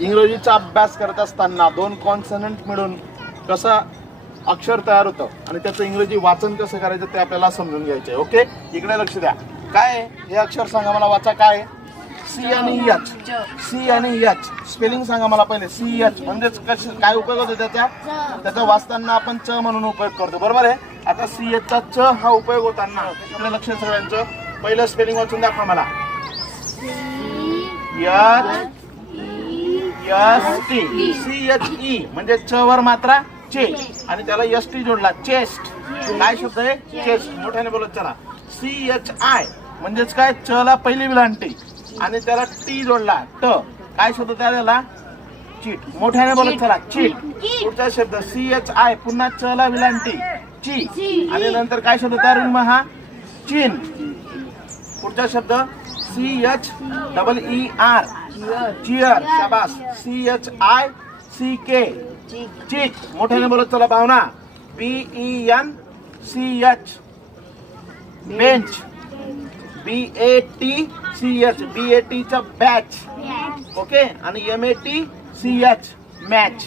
इंग्रजीचा अभ्यास करत असताना दोन कॉन्सनंट मिळून कसं अक्षर तयार होतं आणि त्याचं इंग्रजी वाचन कसं करायचं ते आपल्याला समजून घ्यायचंय. ओके, इकडे लक्ष द्या. काय आहे हे अक्षर सांगा मला, वाचा. काय सी आणि एच, सी आणि एच स्पेलिंग सांगा मला पहिले. सी एच म्हणजेच काय उपयोग होतो त्याचा वाचताना आपण च म्हणून उपयोग करतो, बरोबर आहे. आता सी एच चा च हा उपयोग होताना इकडे लक्ष सगळ्यांचं पहिलं स्पेलिंग वाचून दाखवा मला. H T, C H E म्हणजे च वर मात्रा चे आणि त्याला एस टी जोडला, चेस्ट. काय शब्द आहे? चेस्ट. मोठ्याने बोलत चला. सी एच आय म्हणजेच काय, च ला पहिली विलांटी आणि त्याला टी जोडला, ट. काय शब्द त्याला? चीट. मोठ्याने बोलत चला, चीट. पुढचा शब्द सी एच आय, पुन्हा च ला विलांटी, ची आणि नंतर काय शब्द तयार होईल मग हा? चीन. पुढचा शब्द C H double E R, cheer. शाबास. C H I C K, cheek. मोठ्याने बोलत चला Bhavna. B E N C H, bench. B A T C H, B A T चा बॅच. ओके, आणि M A T C H, match.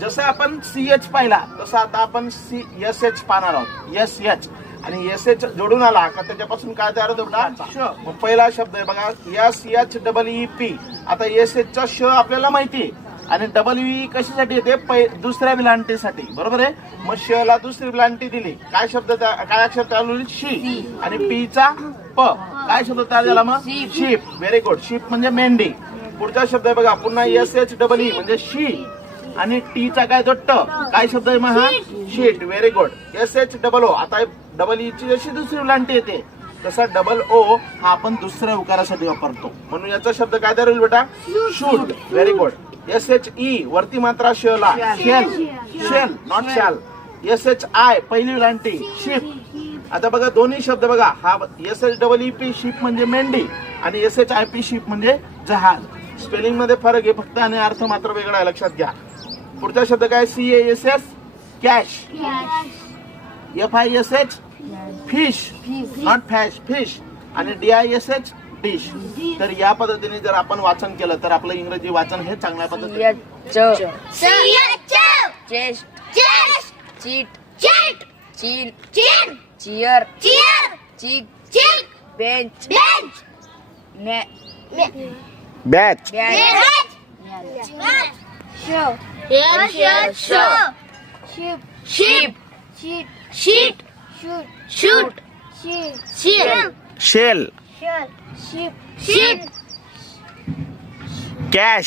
जसं आपण C H पाहिला तसं आता आपण सी एस एच पाहणार आहोत. एस एच आणि एस एच जोडून आला का त्याच्यापासून काय तयार होतं बेटा? मग पहिला शब्द आहे बघा, S H double E P. आता एस एच चा श आपल्याला माहिती आहे आणि डबल ई कशासाठी येते? दुसऱ्या विलांटीसाठी, बरोबर आहे. मग श ला दुसरी विलांटी दिली. काय शब्द काय अक्षर तयार होईल? शी. आणि पी चा प. काय शब्द तयार झाला मग? शीप. Very good. शीप म्हणजे मेंढी. पुढचा शब्द आहे बघा, पुन्हा एस एच डबल ई म्हणजे शी आणि टी चा काय तो ट. काय शब्द आहे मग हा? Sheet. Very good. S H double O. आता डबल ई ची जशी दुसरी विलांटी येते तसा डबल ओ हा आपण दुसऱ्या उकारासाठी वापरतो, म्हणून याचा शब्द काय तयार होईल बेटा? Shoot. Very good. S H E वरती मात्रा श ला, shell. Shell not shall. S H I पहिली विलांटी, शिप. आता बघा दोन्ही शब्द बघा, हा S H double E P ship म्हणजे मेंढी आणि S H I P ship म्हणजे जहाज. स्पेलिंग मध्ये फरक आहे फक्त आणि अर्थ मात्र वेगळा आहे, लक्षात घ्या. पुढचा शब्द काय? C A S S, cash. F I S H, fish not fash, fish. आणि D I S H, dish. तर या पद्धतीने जर आपण वाचन केलं तर आपलं इंग्रजी वाचन हे चांगल्या पद्धतीने. Cheer, cheek, bench, batch. Sheet, shoot, shell, cash.